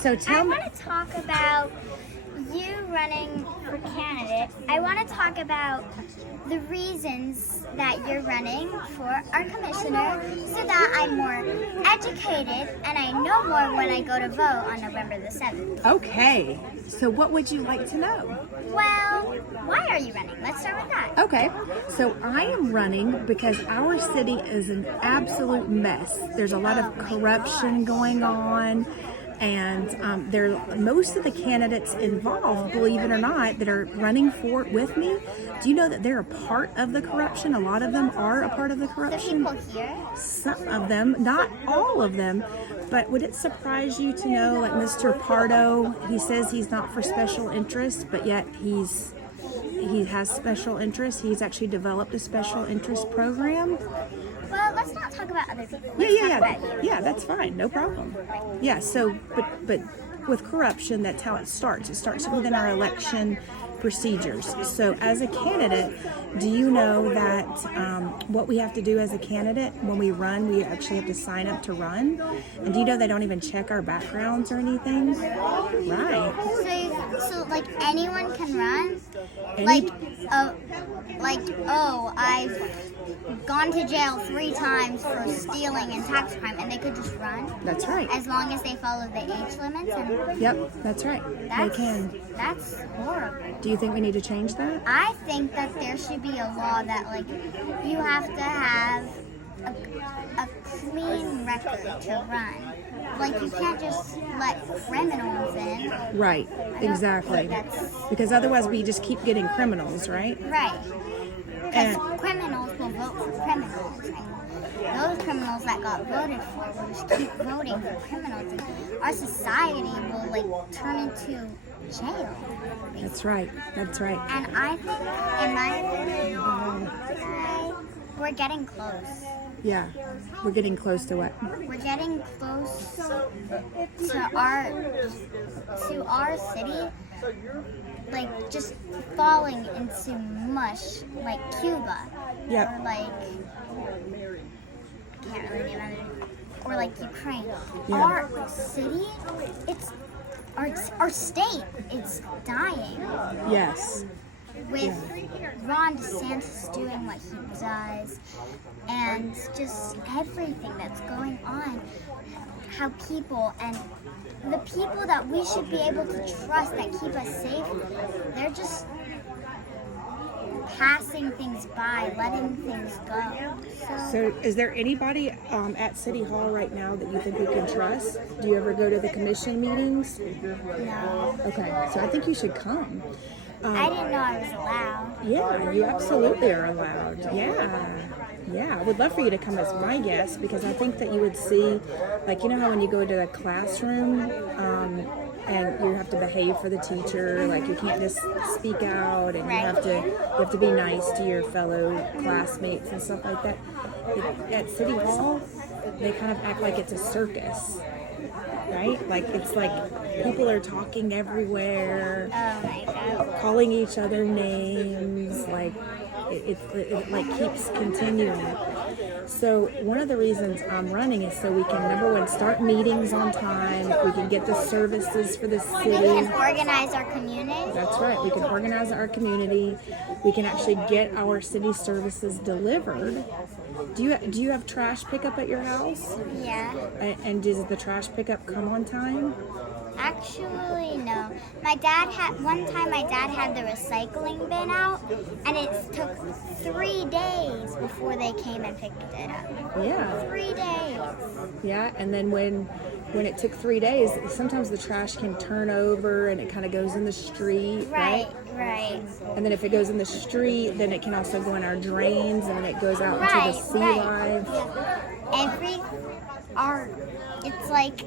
So tell me. I want to talk about you running for candidate. I want to talk about the reasons that you're running for our commissioner so that I'm more educated and I know more when I go to vote on November the 7th. Okay. So what would you like to know? Well, why are you running? Let's start with that. Okay, so I am running because our city is an absolute mess. There's a lot of corruption going on, and most of the candidates involved, believe it or not, that are running for it with me. Do you know that they're a part of the corruption? A lot of them are a part of the The corruption. people here. Some of them, not all of them. But would it surprise you to know, like Mr. Pardo, he says he's not for special interest, but yet he has special interest. He's actually developed a special interest program. Well, let's not talk about other people. Let's talk about you. Yeah, that's fine. No problem. Yeah, so, but with corruption, that's how it starts. It starts within our election procedures. So as a candidate, do you know that what we have to do as a candidate when we run, we actually have to sign up to run? And do you know they don't even check our backgrounds or anything? Right. So like anyone can run? I've gone to jail 3 times for stealing and tax crime, and they could just run? That's right. As long as they follow the age limits? Yep, that's right. They can. That's horrible. Do you think we need to change that? I think that there should be a law that, like, you have to have a clean record to run. Like, you can't just let criminals in. Right, exactly. Because otherwise we just keep getting criminals, right? Right. Because criminals will vote for criminals. And those criminals that got voted for will just keep voting for criminals. And our society will, like, turn into jail. That's right. That's right. And I think, in my opinion, we're getting close. Yeah. We're getting close to what? We're getting close to our city, like just falling into mush, like Cuba. Yep. Or like, I can't really remember. Or like Ukraine. Yeah. Our city, our state, it's dying. Yes. With Ron DeSantis doing what he does, and just everything that's going on, how people and the people that we should be able to trust that keep us safe, they're just passing things by, letting things go. So is there anybody at City Hall right now that you think we can trust? Do you ever go to the commission meetings? No. Okay, so I think you should come. I didn't know I was allowed. Yeah, you absolutely are allowed. Yeah, I would love for you to come as my guest because I think that you would see, like, you know how when you go to a classroom and you have to behave for the teacher, like you can't just speak out, and you have to be nice to your fellow classmates and stuff like that. At City Hall, they kind of act like it's a circus. Right? Like, it's like people are talking everywhere, Oh my God. calling each other names, like it like keeps continuing. So one of the reasons I'm running is so we can, number one, start meetings on time, we can get the services for the city. We can organize our community. That's right, we can organize our community, we can actually get our city services delivered. Do you have trash pickup at your house? Yeah. And does the trash pickup come on time? Actually, no. One time my dad had the recycling bin out, and it took 3 days before they came and picked it up. Yeah. 3 days. Yeah, and then when it took 3 days, sometimes the trash can turn over and it kind of goes in the street, right? Right. And then if it goes in the street, then it can also go in our drains, and then it goes out into the sea live. It's like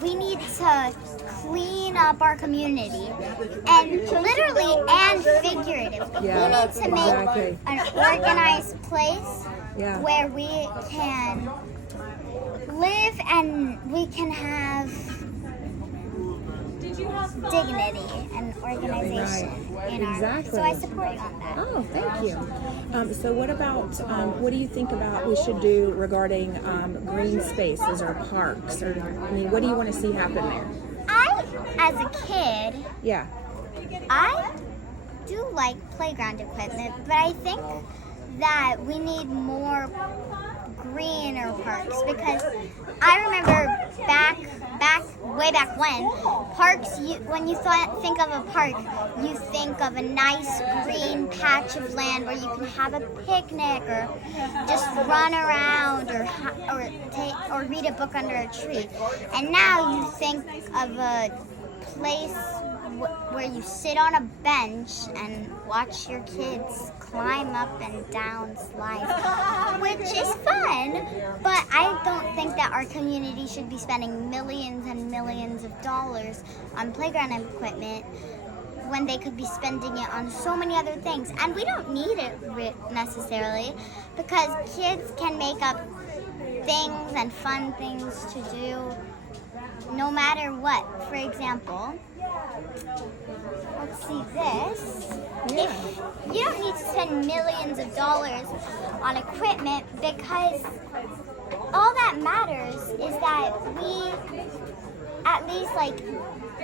we need to clean up our community, and literally and figuratively. Yeah, we need to make an organized place where we can live and we can have dignity and organization in our. Exactly. So I support you on that. Oh, thank you. So what about, what do you think about we should do regarding green spaces or parks? Or, I mean, what do you want to see happen there? As a kid, Yeah. I do like playground equipment, but I think that we need more greener parks because I remember way back when parks. When you think of a park, you think of a nice green patch of land where you can have a picnic or just run around or read a book under a tree. And now you think of a place where you sit on a bench and watch your kids climb up and down slides, which is fun, but I don't think that our community should be spending millions and millions of dollars on playground equipment when they could be spending it on so many other things. And we don't need it necessarily, because kids can make up things and fun things to do no matter what. For example, let's see this. Yeah. If you don't need to spend millions of dollars on equipment, because all that matters is that we at least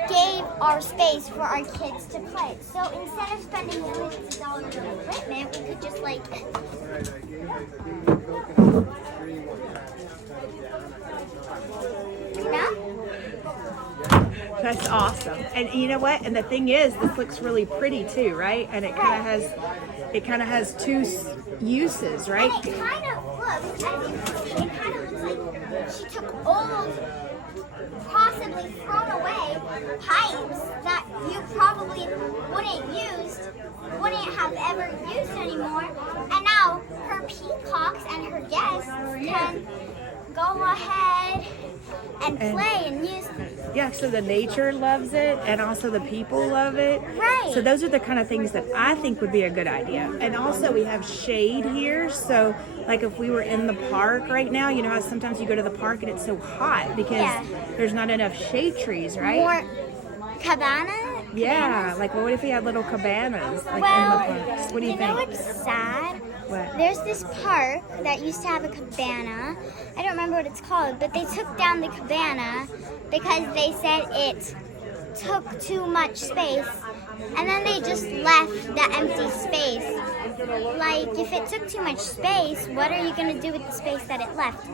gave our space for our kids to play. So instead of spending millions of dollars on equipment, we could just you know? That's awesome. And you know what? And the thing is, this looks really pretty too, right? And it kind of has two uses, right? And it kind of looks, as you can see, it kind of looks like she took old, possibly thrown away pipes that you probably wouldn't have ever used anymore. And now her peacocks and her guests can go ahead and play and use them. Yeah, so the nature loves it and also the people love it. Right. So those are the kind of things that I think would be a good idea. And also we have shade here. So like if we were in the park right now, you know how sometimes you go to the park and it's so hot because there's not enough shade trees, right? More cabana? Yeah, like what if we had little cabanas in the parks? What do you think? You know what's sad? What? There's this park that used to have a cabana. I don't remember what it's called, but they took down the cabana because they said it took too much space, and then they just left the empty space. Like, if it took too much space, what are you going to do with the space that it left?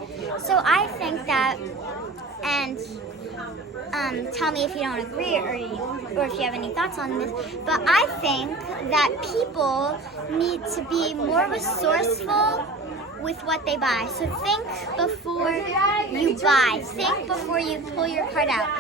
So I think that, and tell me if you don't agree or if you have any thoughts on this, but I think that people need to be more resourceful with what they buy. So think before you buy. Think before you pull your card out.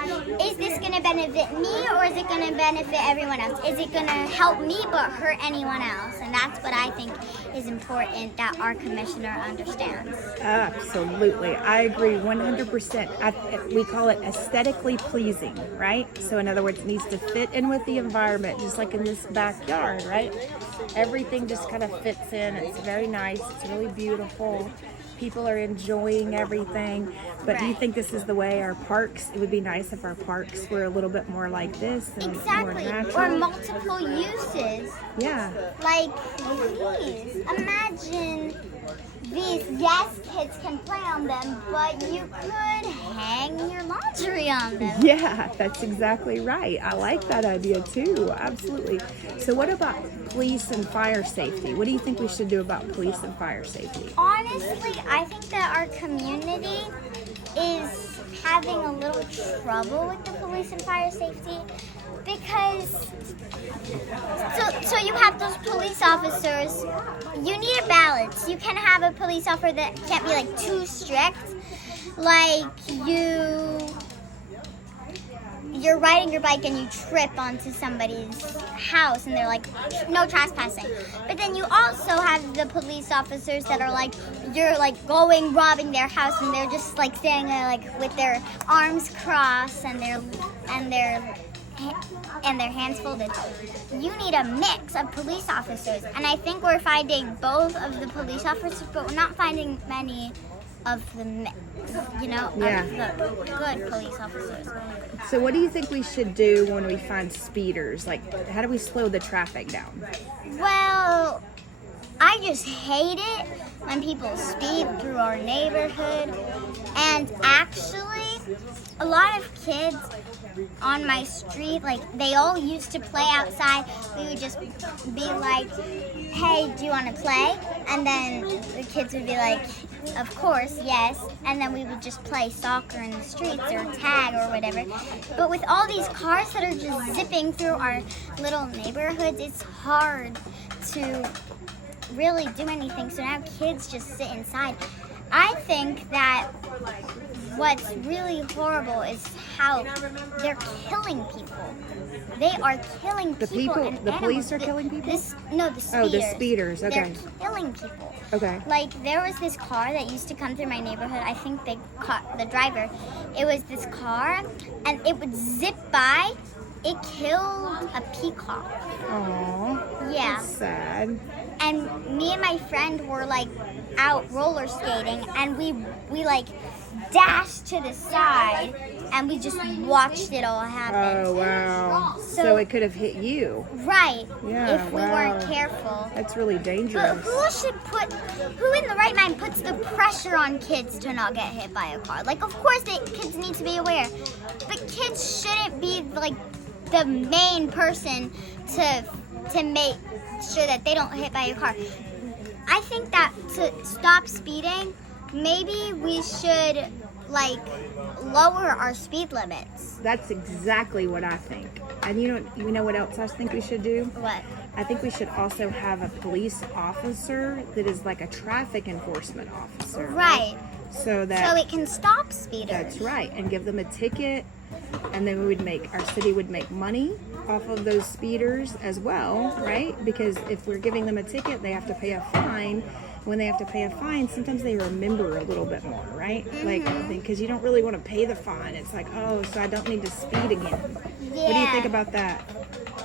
Is this going to benefit me or is it going to benefit everyone else? Is it going to help me but hurt anyone else? And that's what I think is important that our commissioner understands. Absolutely. I agree 100%. We call it aesthetically pleasing, right? So in other words, it needs to fit in with the environment, just like in this backyard, right? Everything just kind of fits in. It's very nice. It's really beautiful. People are enjoying everything. But do you think this is the way our parks, it would be nice if our parks were a little bit more like this and more natural? Or multiple uses. Yeah. Like these. Imagine these. Yes, kids can play on them, but you could hang your laundry on them. Yeah, that's exactly right. I like that idea too. Absolutely. So what about police and fire safety? What do you think we should do about police and fire safety? Honestly, I think that our community is having a little trouble with the police and fire safety because so you have those police officers. You need a balance. You can have a police officer that can't be too strict. Like you're riding your bike and you trip onto somebody's house and they're like, no trespassing. But then you also have the police officers that are you're going robbing their house and they're just standing there with their arms crossed and their hands folded. You need a mix of police officers, and I think we're finding both of the police officers, but we're not finding many of the, Yeah. of the good police officers. So what do you think we should do when we find speeders? Like, how do we slow the traffic down? Well, I just hate it when people speed through our neighborhood. And actually, a lot of kids on my street, like, they all used to play outside. We would just be like, hey, do you want to play? And then the kids would be like, of course, yes. And then we would just play soccer in the streets or tag or whatever. But with all these cars that are just zipping through our little neighborhoods, it's hard to really do anything. So now kids just sit inside. I think that what's really horrible is how they're killing people. They are killing The people. people, and the police animals. are killing people? The speeders. Oh, the speeders, okay. They're killing people. Okay. Like, there was this car that used to come through my neighborhood. I think they caught the driver. It was this car, and it would zip by. It killed a peacock. Aww. Yeah. That's sad. And me and my friend were like out roller skating, and we like dashed to the side, and we just watched it all happen. Oh, wow. So it could have hit you. Right. Yeah, if we wow. weren't careful. That's really But dangerous. who in the right mind puts the pressure on kids to not get hit by a car? Like, of course kids need to be aware, but kids shouldn't be like the main person to make sure that they don't hit by a car. I think that to stop speeding, maybe we should like lower our speed limits. That's exactly what I think. And you know what else I think we should do? What? I think we should also have a police officer that is like a traffic enforcement officer. Right. So So it can stop speeders. That's right, and give them a ticket, and then our city would make money off of those speeders as well, right? Because if we're giving them a ticket, they have to pay a fine. When they have to pay a fine, sometimes they remember a little bit more, right? Like, because you don't really want to pay the fine. It's like, oh, so I don't need to speed again. Yeah. What do you think about that?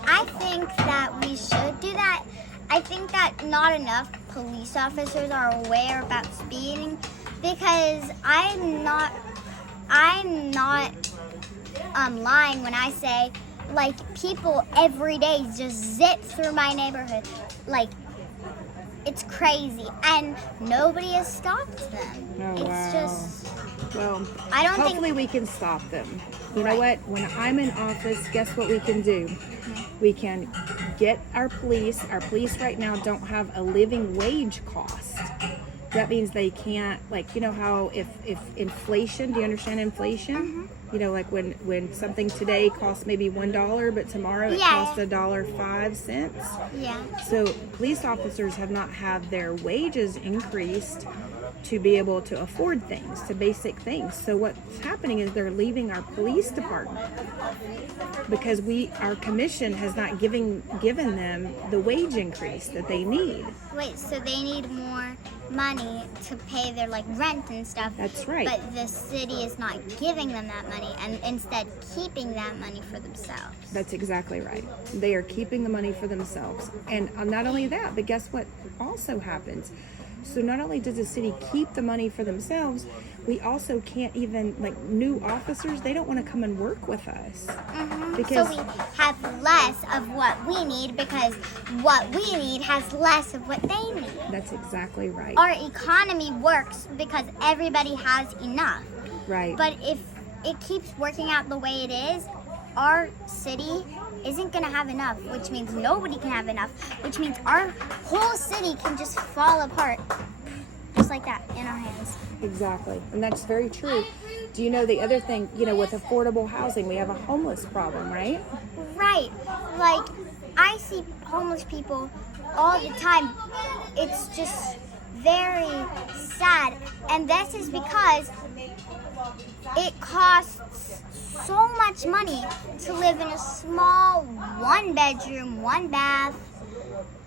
I think that we should do that. I think that not enough police officers are aware about speeding, because I'm not lying when I say, like, people every day just zip through my neighborhood. Like, it's crazy, and nobody has stopped them. Oh, It's wow. just, Well, I don't think- hopefully we can stop them. You know Right. what? When I'm in office, guess what we can do? We can get our police. Our police right now don't have a living wage cost. That means they can't, like, you know how if inflation, do you understand inflation? You know, like when something today costs maybe $1, but tomorrow it Yeah. costs $1.05. yeah. So police officers have not had their wages increased to be able to afford things, to basic things. So what's happening is they're leaving our police department because our commission has not given them the wage increase that they need. Wait, so they need more money to pay their like rent and stuff. That's right. But the city is not giving them that money, and instead keeping that money for themselves. That's exactly right. They are keeping the money for themselves. And not only that, but guess what also happens? So not only does the city keep the money for themselves, we also can't even, like, new officers, they don't want to come and work with us. Because So we have less of what we need, because what we need has less of what they need. that's exactly right. Our economy works because everybody has enough. Right. But if it keeps working out the way it is, our city isn't going to have enough, which means nobody can have enough, which means our whole city can just fall apart just like that in our hands. Exactly. And that's very true. Do you know the other thing, with affordable housing, we have a homeless problem, right? Right. Like, I see homeless people all the time. It's just very sad. And this is because it costs so much money to live in a small 1-bedroom, 1-bath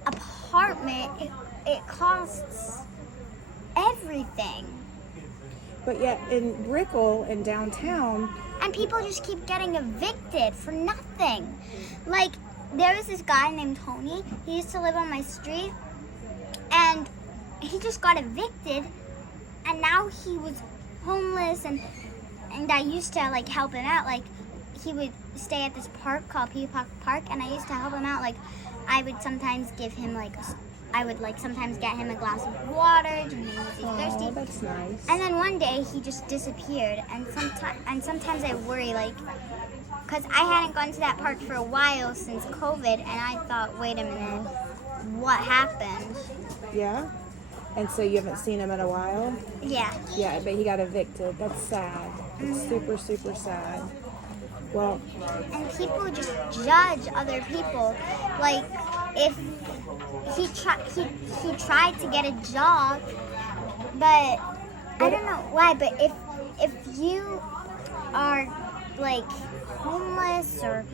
apartment. It costs everything. But yet in Brickell and downtown, And people just keep getting evicted for nothing. Like, there was this guy named Tony. He used to live on my street. And he just got evicted. and now he was homeless, and I used to like help him out. Like he would stay at this park called Peacock Park, and I used to help him out. Like I would sometimes give him I would sometimes get him a glass of water when he was thirsty. Oh, that's nice. And then one day he just disappeared, and sometimes I worry, like, because I hadn't gone to that park for a while since COVID, and I thought, wait a minute, what happened? Yeah? And so you haven't seen him in a while? Yeah. Yeah, but he got evicted. That's sad. It's super, super sad. Well, And people just judge other people. Like, if he tried to get a job, but I don't know why, but if you are like homeless or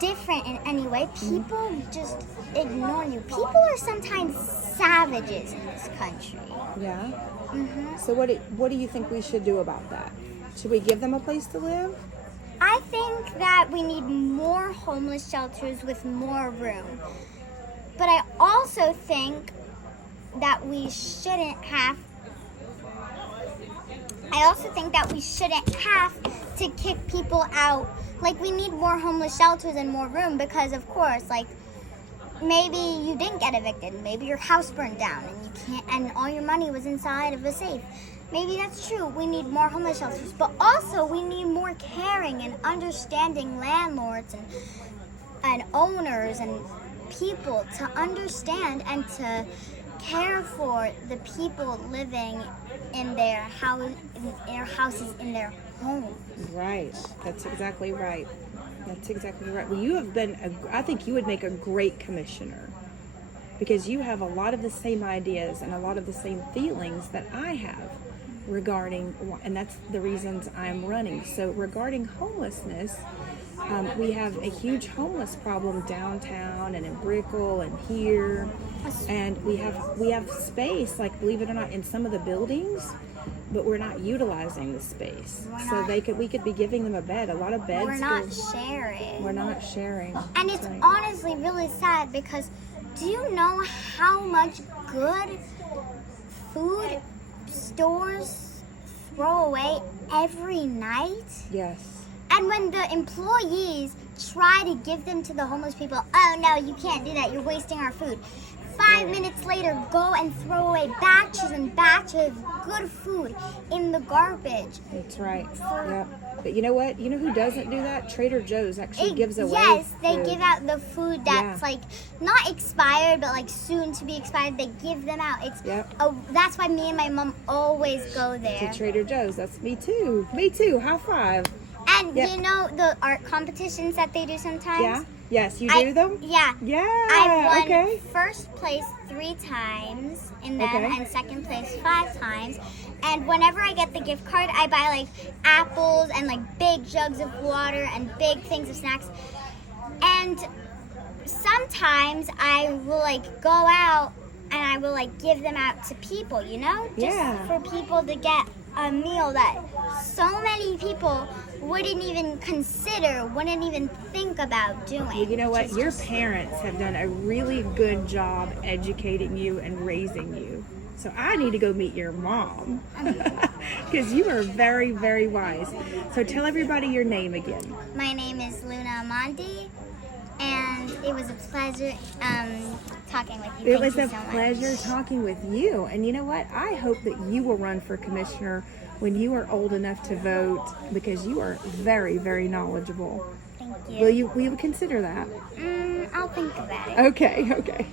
different in any way, people just ignore you. People are sometimes savages in this country. yeah. Mm-hmm. So what do you think we should do about that? Should we give them a place to live? I think that we need more homeless shelters with more room. But I also think that we shouldn't have to kick people out. Like, we need more homeless shelters and more room because, of course, like, maybe you didn't get evicted. Maybe your house burned down and all your money was inside of a safe. Maybe that's true. We need more homeless shelters. But also, we need more caring and understanding landlords and owners and people to understand and to care for the people living in their houses, in their homes. Right. That's exactly right. Well, you have been, I think you would make a great commissioner because you have a lot of the same ideas and a lot of the same feelings that I have regarding, and that's the reasons I'm running. So regarding homelessness, we have a huge homeless problem downtown and in Brickell and here, and we have space, like, believe it or not, in some of the buildings, but we're not utilizing the space. We could be giving them a bed. A lot of beds. We're not sharing. We're not sharing. And it's honestly really sad because do you know how much good food stores throw away every night? Yes. And when the employees try to give them to the homeless people, oh no, you can't do that, you're wasting our food. 5 minutes later, go and throw away batches and batches of good food in the garbage. That's right. Yep. But you know what? You know who doesn't do that? Trader Joe's actually gives away Yes, they food. give out the food that's like not expired, but like soon to be expired. They give them out. That's why me and my mom always go there. To Trader Joe's. That's me too. Me too. High five. And you know the art competitions that they do sometimes? Yeah. Yes, you do them? Yeah. Yeah. I've won first place 3 times in them and second place 5 times. And whenever I get the gift card, I buy like apples and like big jugs of water and big things of snacks. And sometimes I will like go out and I will like give them out to people, you know? Just for people to get a meal that so many people wouldn't even consider, wouldn't even think about doing. Well, you know what? Your parents have done a really good job educating you and raising you. So I need to go meet your mom because you are very, very wise. So tell everybody your name again. My name is Luna Amandi, and it was a pleasure talking with you. It was a pleasure talking with you. And you know what? I hope that you will run for commissioner when you are old enough to vote because you are very, very knowledgeable. Thank you. Will you consider that? I'll think about it. Okay.